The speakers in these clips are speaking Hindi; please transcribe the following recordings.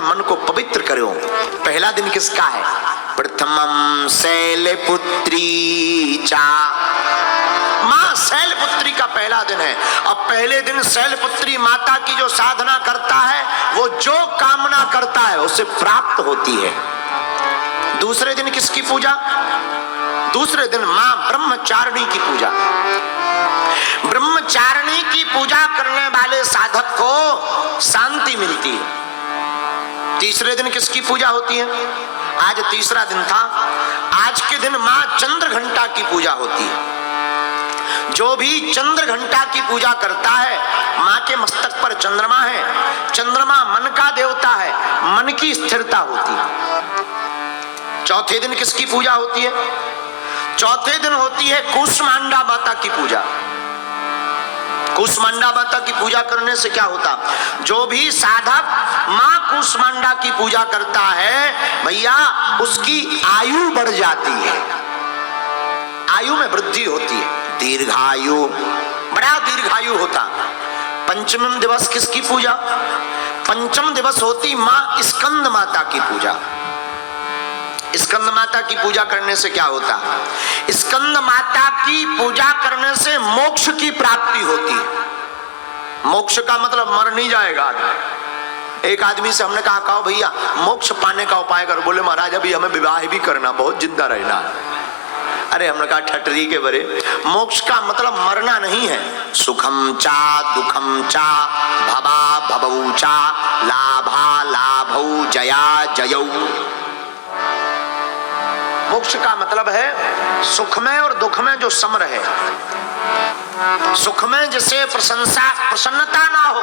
अपने मन को पवित्र करो। पहला दिन किसका है? प्रथमम शैलपुत्री चा, मां शैलपुत्री का पहला दिन है। अब पहले दिन शैलपुत्री माता की जो साधना करता है, वो जो कामना करता है उसे प्राप्त होती है। दूसरे दिन किसकी पूजा? दूसरे दिन मां ब्रह्मचारिणी की पूजा। ब्रह्मचारिणी की पूजा करने वाले साधक को शांति मिलती है। तीसरे दिन किसकी पूजा होती है? आज तीसरा दिन था। आज के दिन मां चंद्र घंटा की पूजा होती है। जो भी चंद्र घंटा की पूजा करता है, मां के मस्तक पर चंद्रमा है। चंद्रमा मन का देवता है, मन की स्थिरता होती है। चौथे दिन किसकी पूजा होती है? चौथे दिन होती है कूष्मांडा माता की पूजा। कूष्मांडा माता की पूजा करने से क्या होता? जो भी साधक मां कूष्मांडा की पूजा करता है भैया, उसकी आयु बढ़ जाती है, आयु में वृद्धि होती है, दीर्घायु, बड़ा दीर्घायु होता। पंचम दिवस किसकी पूजा? पंचम दिवस होती मां स्कंद माता की पूजा। स्कंद माता की पूजा करने से क्या होता? स्कंद माता की पूजा करने से मोक्ष की प्राप्ति होती है। मोक्ष का मतलब मर नहीं जाएगा आदमी। एक आदमी से हमने कहा भैया मोक्ष पाने का उपाय करो। बोले महाराज अभी हमें विवाह भी करना, बहुत जिंदा रहना। अरे हमने कहा ठटरी के बरे, मोक्ष का मतलब मरना नहीं है। सुखम चा दुखम चा भवा भवौ चा लाभा लाभौ जया जयौ। मोक्ष का मतलब है सुख में और दुख में जो सम रहे। सुख में जिसे प्रसन्नता ना हो,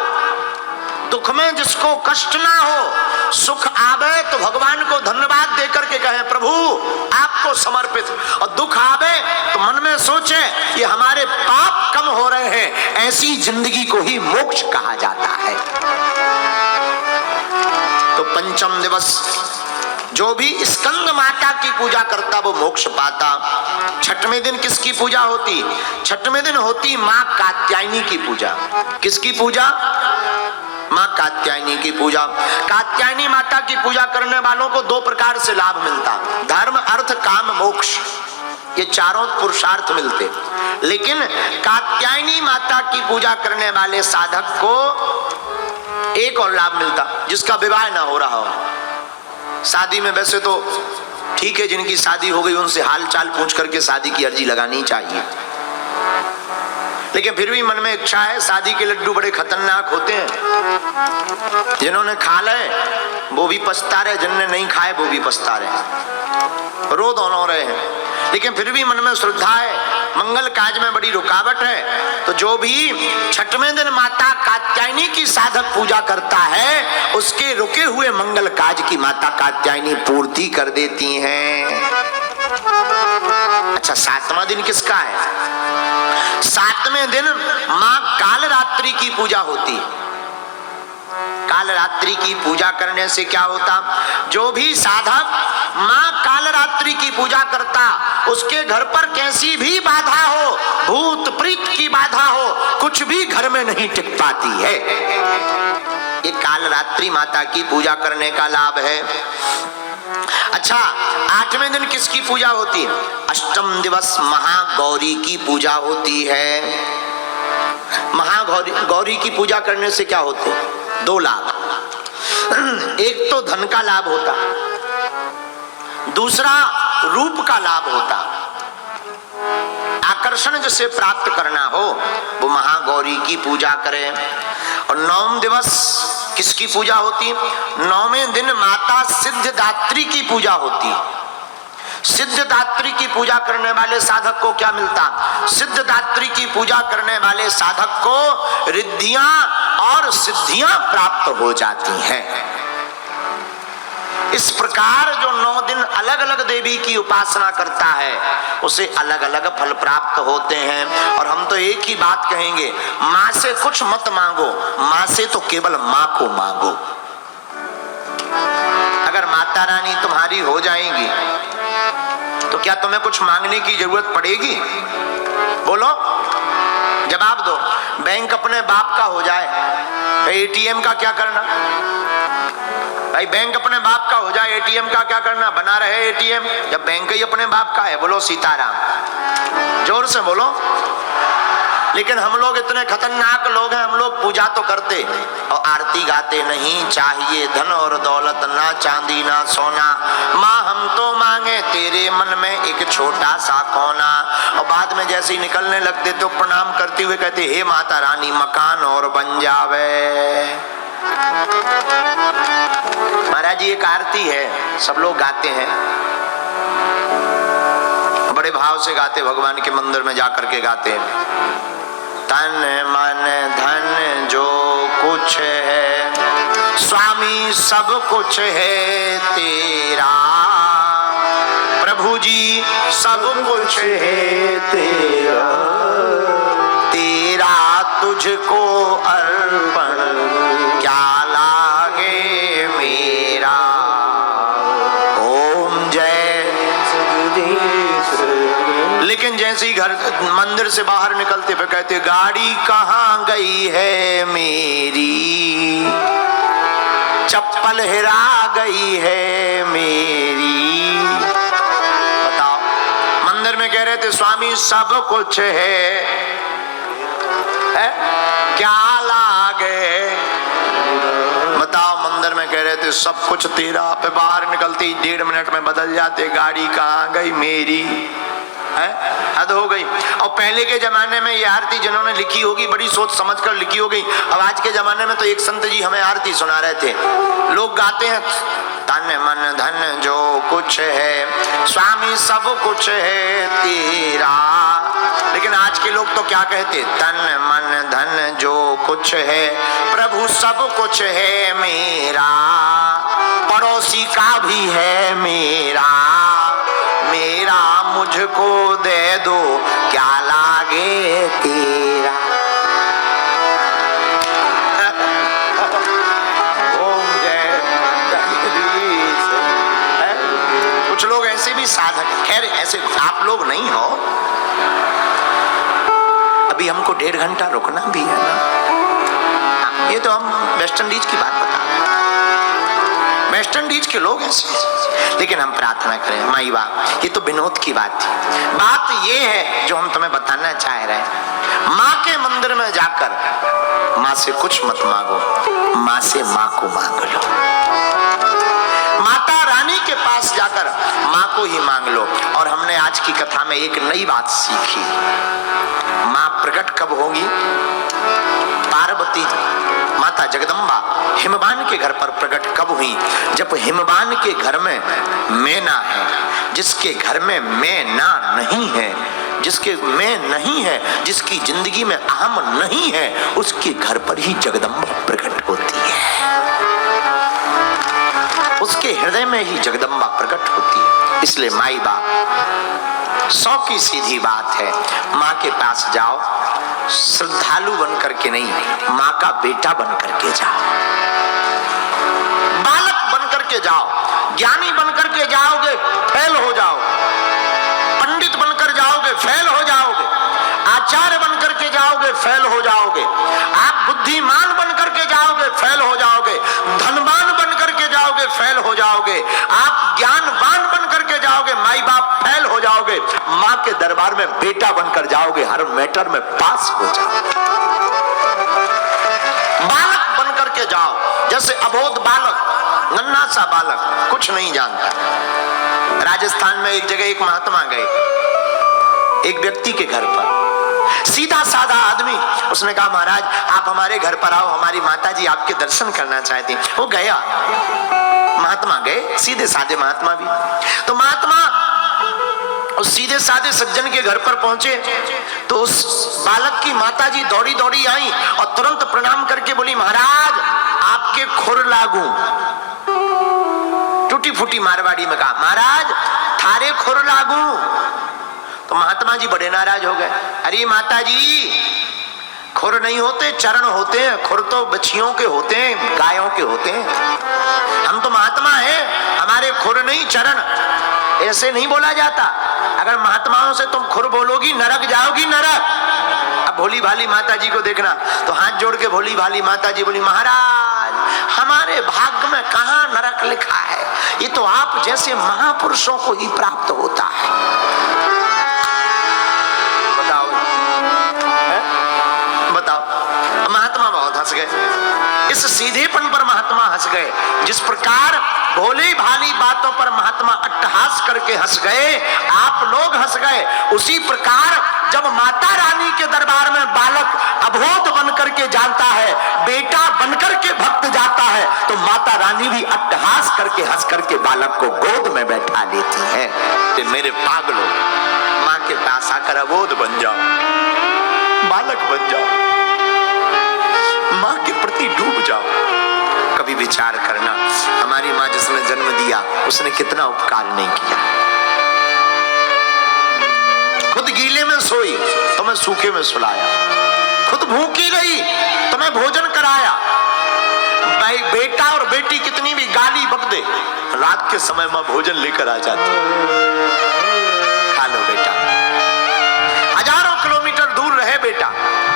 दुख में जिसको कष्ट ना हो। सुख आवे तो भगवान को धन्यवाद देकर के कहे प्रभु आपको समर्पित, और दुख आवे तो मन में सोचे कि हमारे पाप कम हो रहे हैं। ऐसी जिंदगी को ही मोक्ष कहा जाता है। तो पंचम दिवस जो भी स्कंद माता की पूजा करता वो मोक्ष पाता। छठवें दिन किसकी पूजा होती? छठवें दिन होती मां कात्यायनी की पूजा। किसकी पूजा? मां कात्यायनी की पूजा। कात्यायनी माता की पूजा करने वालों को दो प्रकार से लाभ मिलता, धर्म अर्थ काम मोक्ष, ये चारों पुरुषार्थ मिलते। लेकिन कात्यायनी माता की पूजा करने वाले साधक को एक और लाभ मिलता, जिसका विवाह ना हो रहा हो। शादी में वैसे तो ठीक है, जिनकी शादी हो गई उनसे हाल चाल पूछ करके शादी की अर्जी लगानी चाहिए, लेकिन फिर भी मन में इच्छा है। शादी के लड्डू बड़े खतरनाक होते हैं। जिन्होंने खा ले वो भी पछता रहे, जिन्होंने नहीं खाए वो भी पछता रहे, रो दोनों रहे हैं। लेकिन फिर भी मन में श्रद्धा है, मंगल काज में बड़ी रुकावट है। तो जो भी छठवें दिन माता कात्यायनी की साधक पूजा करता है, उसके रुके हुए मंगल काज की माता कात्यायनी पूर्ति कर देती हैं। अच्छा, सातवां दिन किसका है? सातवें दिन मां कालरात्रि की पूजा होती है। कालरात्रि की पूजा करने से क्या होता? जो भी साधक मां कालरात्रि की पूजा करता, उसके घर पर कैसी भी बाधा हो, भूत प्रीत की बाधा हो, कुछ भी घर में नहीं टिक पाती है। ये कालरात्रि माता की पूजा करने का लाभ है। अच्छा, आठवें दिन किसकी पूजा होती है? अष्टम दिवस महागौरी की पूजा होती है। महागौरी की पूजा करने से क्या होते? दो लाभ। एक तो धन का लाभ होता, दूसरा रूप का लाभ होता। आकर्षण जिसे प्राप्त करना हो वो महागौरी की पूजा करें। और नौम दिवस किसकी पूजा होती? नौवें दिन माता सिद्धदात्री की पूजा होती। सिद्धदात्री की पूजा करने वाले साधक को क्या मिलता? सिद्धदात्री की पूजा करने वाले साधक को रिद्धियां और सिद्धियां प्राप्त हो जाती हैं। इस प्रकार जो 9 दिन अलग अलग देवी की उपासना करता है, उसे अलग अलग फल प्राप्त होते हैं। और हम तो एक ही बात कहेंगे, मां से कुछ मत मांगो, मां से तो केवल मां को मांगो। अगर माता रानी तुम्हारी हो जाएंगी तो क्या तुम्हें कुछ मांगने की जरूरत पड़ेगी? बोलो, जवाब दो। बैंक अपने बाप का हो जाए तो एटीएम का क्या करना? भाई बैंक अपने बाप का हो जाए, एटीएम का क्या करना, बना रहे एटीएम, जब बैंक ही अपने बाप का है। बोलो सीताराम, जोर से बोलो। लेकिन हम लोग इतने खतरनाक लोग हैं, हम लोग पूजा तो करते और आरती गाते, नहीं चाहिए धन और दौलत, ना चांदी ना सोना, माँ हम तो मांगे तेरे मन में एक छोटा सा कोना। और बाद में जैसे ही निकलने लगते तो प्रणाम करते हुए कहते, हे माता रानी मकान और बन जावे। महाराज जी एक आरती है, सब लोग गाते हैं, बड़े भाव से गाते, भगवान के मंदिर में जाकर के गाते हैं। तन मन धन जो कुछ है स्वामी सब कुछ है तेरा, प्रभु जी सब कुछ है तेरा, तेरा तुझको अर्पण क्या लागे मेरा। ओम जय जगदीश। लेकिन जैसे ही घर मंदिर से बाहर निकलते फिर कहते, गाड़ी कहाँ गई है मेरी, चप्पल हिरा गई है मेरी। बताओ, मंदिर में कह रहे थे स्वामी सब कुछ है, क्या लागे। बताओ, मंदिर में कह रहे थे सब कुछ तेरा, पे बाहर निकलते ही 1.5 मिनट में बदल जाते, गाड़ी कहाँ गई मेरी। हद हो गई। और पहले के जमाने में ये आरती जिन्होंने लिखी होगी बड़ी सोच समझकर लिखी होगी। अब आज के जमाने में तो एक संत जी हमें आरती सुना रहे थे, लोग गाते हैं तन मन धन जो कुछ है स्वामी सब कुछ है तेरा। लेकिन आज के लोग तो क्या कहते, तन मन धन जो कुछ है प्रभु सब कुछ है मेरा, पड़ोसी का भी है मेरा, मेरा मुझको दे दो क्या लागे तेरा। ओम जय जगदीश। कुछ लोग ऐसे भी साधक, खैर ऐसे आप लोग नहीं हो, अभी हमको 1.5 घंटा रुकना भी है ना। ये तो हम वेस्ट इंडीज की बात बता रहे हैं, वेस्ट इंडीज के लोग ऐसे। लेकिन हम प्रार्थना करें माई बाप, ये तो विनोद की बात थी। बात ये है जो हम तुम्हें बताना चाह रहे हैं, माँ के मंदिर में जाकर माँ से कुछ मत मांगो, माँ से माँ को मांग लो। माता रानी के पास जाकर माँ को ही मांग लो। और हमने आज की कथा में एक नई बात सीखी, माँ प्रकट कब होगी। पार्वती माता जगदम्बा हिमवान के घर पर प्रकट कब हुई, जब हिमवान के घर में मैना है। जिसके घर में मैना नहीं है, जिसके में नहीं है, जिसकी जिंदगी में अहम नहीं है, उसके घर पर ही जगदम्बा प्रकट होती है, उसके हृदय में ही जगदम्बा प्रकट होती है। इसलिए माई बाप 100 की सीधी बात है, माँ के पास जाओ, श्रद्धालु बन करके नहीं, माँ का बेटा बन करके जाओ, बालक बन करके जाओ। ज्ञानी बन करके जाओगे फेल हो जाओ, पंडित बनकर जाओगे फेल हो जाओगे, आचार्य बन करके जाओगे फेल हो जाओगे, आप बुद्धिमान बन करके जाओगे फेल हो जाओगे, धनवान बन करके जाओगे फेल हो जाओगे, आप ज्ञानवान बन करके जाओगे, माई बाप फेल हो जाओगे। माँ के दरबार में बेटा बनकर जाओगे, हर मैटर में पास हो जाओगे। बालक बन करके जाओ, जैसे अबोध बालक, नन्हा सा बालक, कुछ नहीं जानता। राजस्थान में एक जगह एक महात्मा गए एक व्यक्ति के घर पर, सीधा साधा आदमी। उसने कहा महाराज आप हमारे घर पर आओ, हमारी माता जी आपके दर्शन करना चाहती। वो गया, महात्मा गए, सीधे साधे महात्मा भी। तो महात्मा उस सीधे साधे सज्जन के घर पर पहुंचे तो उस बालक की माता जी दौड़ी दौड़ी आई और तुरंत प्रणाम करके बोली, महाराज आपके खुर लागू। टूटी फूटी मारवाड़ी में कहा, महाराज थारे खुर लागू। तो महात्मा जी बड़े नाराज हो गए, अरे माता जी खुर नहीं होते, चरण होते हैं, खुर तो बच्चियों के होते हैं, गायों के होते हैं, हम तो महात्मा हैं, हमारे खुर नहीं चरण। ऐसे नहीं बोला जाता, अगर महात्माओं से तुम खुर बोलोगी नरक जाओगी, नरक। अब भोली भाली माता जी को देखना, तो हाथ जोड़ के भोली भाली माता जी बोली, महाराज हमारे हमारे भाग्य में कहां नरक लिखा है, ये तो आप जैसे महापुरुषों को ही प्राप्त होता है। बताओ बताओ। महात्मा बहुत हंस गए, इस सीधेपन पर महात्मा हंस गए। जिस प्रकार भोली भाली बातों पर महात्मा अट्टहास करके हंस गए, आप लोग हंस गए। उसी प्रकार जब माता रानी के दरबार में बालक अबोध बनकर के जाता है, बेटा बनकर के भक्त जाता है, तो माता रानी भी अट्टहास करके हंस करके बालक को गोद में बैठा लेती है कि मेरे पागलों, माँ के पास आकर अबोध बन जाओ, बालक बन जाओ, माँ के प्रति डूब जाओ। कभी विचार करना, हमारी माँ जिसने जन्म दिया उसने कितना उपकार नहीं किया। खुद गीले में सोई तो मैं सूखे में सुलाया, खुद भूखी रही तो मैं भोजन कराया। भाई बेटा और बेटी कितनी भी गाली बक दे, रात के समय मां भोजन लेकर आ जाती, खा लो बेटा। हजारों किलोमीटर दूर रहे बेटा,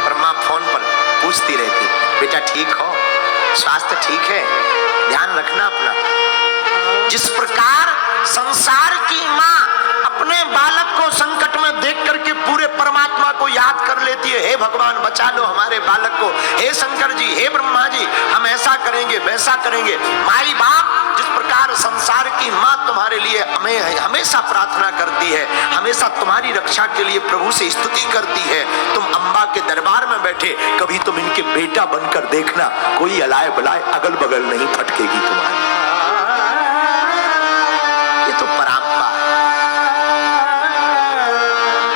पर मां फोन पर पूछती रहती, बेटा ठीक हो, स्वास्थ्य ठीक है, ध्यान रखना अपना। जिस प्रकार संसार की मां अपने बालक को संकट में देख करके पूरे परमात्मा को याद कर लेती है, हे भगवान बचा लो हमारे बालक को, हे शंकर जी, हे ब्रह्मा जी, हम ऐसा करेंगे वैसा करेंगे। माई बाप जिस प्रकार संसार की माँ तुम्हारे लिए हमें हमेशा प्रार्थना करती है, हमेशा तुम्हारी रक्षा के लिए प्रभु से स्तुति करती है, तुम अम्बा के दरबार में बैठे कभी तुम इनके बेटा बनकर देखना, कोई अलाय बलाय अगल बगल नहीं फटकेगी तुम्हारी। ये तो पराम्बा है,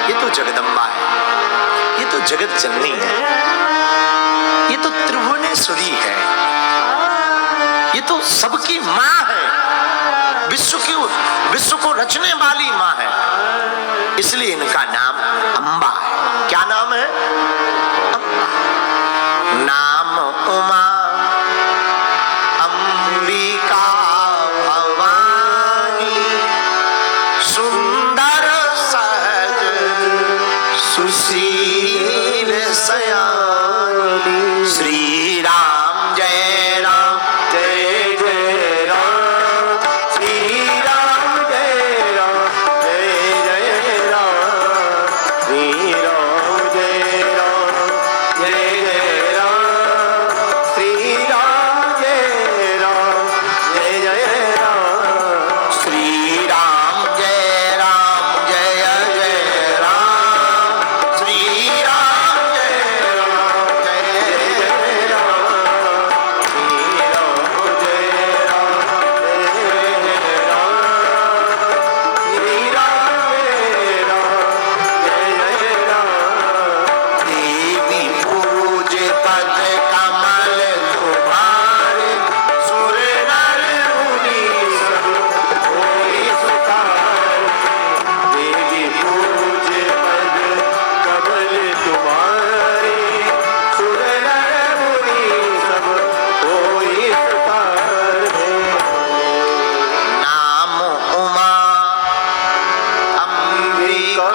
ये तो जगदम्बा है, ये तो जगत जननी है, ये तो त्रिभुवनेश्वरी है, ये तो सबकी माँ है, विश्व को रचने वाली माँ है। इसलिए इनका नाम अम्बा है। क्या नाम है? अम्बा। नाम उमा अंबिका भवानी, सुंदर सहज सुशील सयानी। श्री राम जय राम जय जय राम, श्री राम जय राम जय जय राम, श्री राम जय राम जय जय राम, श्री राम जय राम जय जय राम, श्री राम जय राम जय जय राम, श्री राम जय राम जय जय राम, श्री राम जय राम जय जय राम, श्री राम जय राम जय जय राम। देवी पूजे पद कमल तुम्हारे, सुर नर मुनि सब होय सुखारे। देवी पूजे पद कमल तुम्हारे, सुर नर मुनि सब होय सुखारे। नाम उमा अंबिका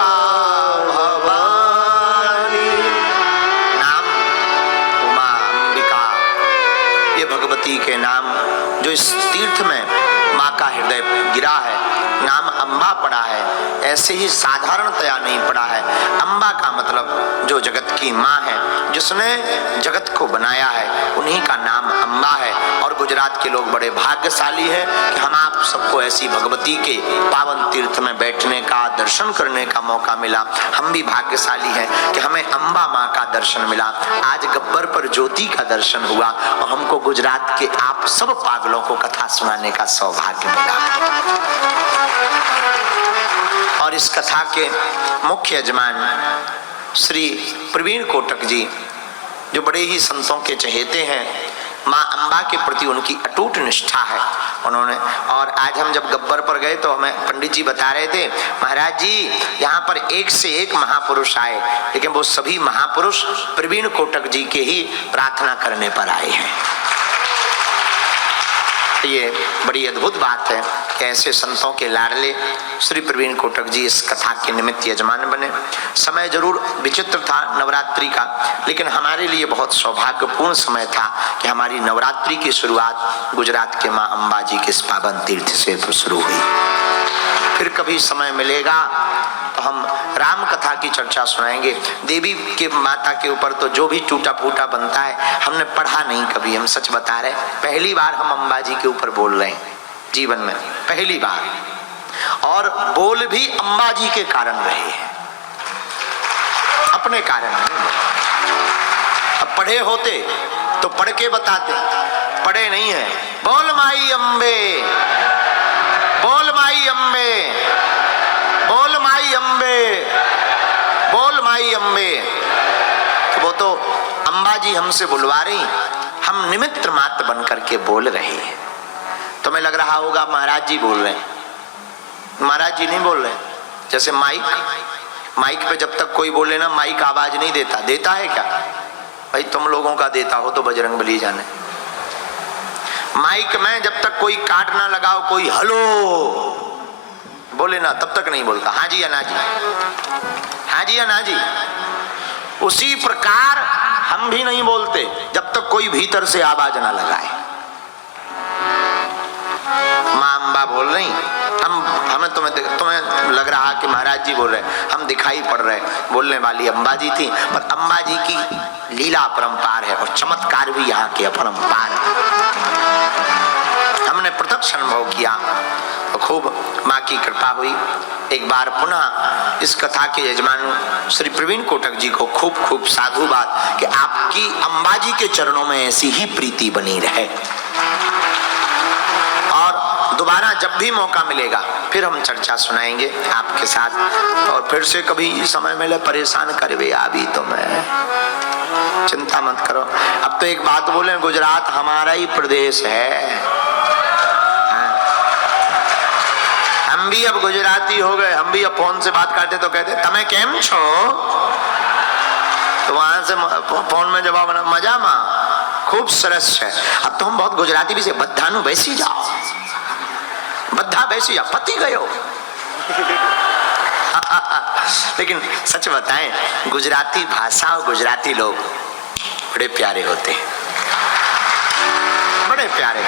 भवानी। नाम उमा अंबिका, ये भगवती के नाम जो इस तीर्थ में माँ का हृदय गिरा है, नाम अम्बा पड़ा है, ऐसे ही साधारणतया नहीं पड़ा है। अम्बा का मतलब जो जगत की माँ है, जिसने जगत को बनाया है, उन्हीं का नाम अम्बा है। और गुजरात के लोग बड़े भाग्यशाली हैं कि हम आप सबको ऐसी भगवती के पावन तीर्थ में बैठने का, दर्शन करने का मौका मिला। हम भी भाग्यशाली हैं कि हमें अम्बा माँ का दर्शन मिला। आज गब्बर पर ज्योति का दर्शन हुआ और हमको गुजरात के आप सब पागलों को कथा सुनाने का सौभाग्य मिला। और इस कथा के मुख्य यजमान श्री प्रवीण कोटक जी, जो बड़े ही संतों के चहेते हैं, माँ अम्बा के प्रति उनकी अटूट निष्ठा है उन्होंने। और आज हम जब गब्बर पर गए तो हमें पंडित जी बता रहे थे, महाराज जी यहाँ पर एक से एक महापुरुष आए, लेकिन वो सभी महापुरुष प्रवीण कोटक जी के ही प्रार्थना करने पर आए हैं। ये बड़ी अद्भुत बात है कि ऐसे संतों के लाडले श्री प्रवीण कोटक जी इस कथा के निमित्त यजमान बने। समय जरूर विचित्र था नवरात्रि का, लेकिन हमारे लिए बहुत सौभाग्यपूर्ण समय था कि हमारी नवरात्रि की शुरुआत गुजरात के मां अंबा जी के इस पावन तीर्थ से शुरू हुई। फिर कभी समय मिलेगा तो हम राम कथा की चर्चा सुनाएंगे। देवी के माता के ऊपर तो जो भी टूटा फूटा बनता है हमने पढ़ा नहीं कभी, हम सच बता रहे, पहली बार हम अंबा जी के ऊपर बोल रहे हैं जीवन में, पहली बार, और बोल भी अंबा जी के कारण रहे हैं, अपने कारण नहीं। अब पढ़े होते तो पढ़ के बताते, पढ़े नहीं है। बोल माई अंबे, बोल माई अंबे, बोल माई अंबे, बोल माई अंबे। तो वो तो अंबा जी हमसे बुलवा रही, हम निमित्त मात्र बन करके बोल रहे हैं। तो मैं लग रहा होगा महाराज जी बोल रहे हैं, महाराज जी नहीं बोल रहे। जैसे माइक पे जब तक कोई बोले ना माइक आवाज नहीं देता, देता है क्या भाई? तुम लोगों का देता हो तो बजरंगबली जाने। माइक में जब तक कोई काट ना लगाओ, कोई हेलो बोले ना, तब तक नहीं बोलता। हाँ जी अना जी, हाँ जी अना जी। उसी प्रकार हम भी नहीं बोलते जब तक कोई भीतर से आवाज ना लगाए। मां अंबा बोल रही, हमें तुम्हें लग रहा कि महाराज जी बोल रहे, हम दिखाई पड़ रहे, बोलने वाली अंबा जी थी। पर अंबा जी की लीला अपरंपार है और चमत्कार भी यहाँ के अपरंपार है। हमने प्रत्यक्ष अनुभव किया तो खूब माँ की कृपा हुई। एक बार पुनः इस कथा के यजमान श्री प्रवीण कोटक जी को खूब खूब साधुवाद कि आपकी अंबा जी के चरणों में ऐसी ही प्रीति बनी रहे। और दोबारा जब भी मौका मिलेगा फिर हम चर्चा सुनाएंगे आपके साथ। और फिर से कभी समय मिले परेशान करवे अभी तो मैं, चिंता मत करो। अब तो एक बात बोले, गुजरात हमारा ही प्रदेश है। हम भी अब गुजराती हो गए, हम भी अब फोन से बात करते तो कहते तमें केम छो, तो वहां से फोन में जवाब बना मजा मां खूब सरस है। अब तो हम बहुत गुजराती भी से बद्धानु बैसी जाओ, बद्धा बैसी जाओ, पति गयो। लेकिन सच बताएं गुजराती भाषा और गुजराती लोग बड़े प्यारे होते हैं, बड़े प्यारे।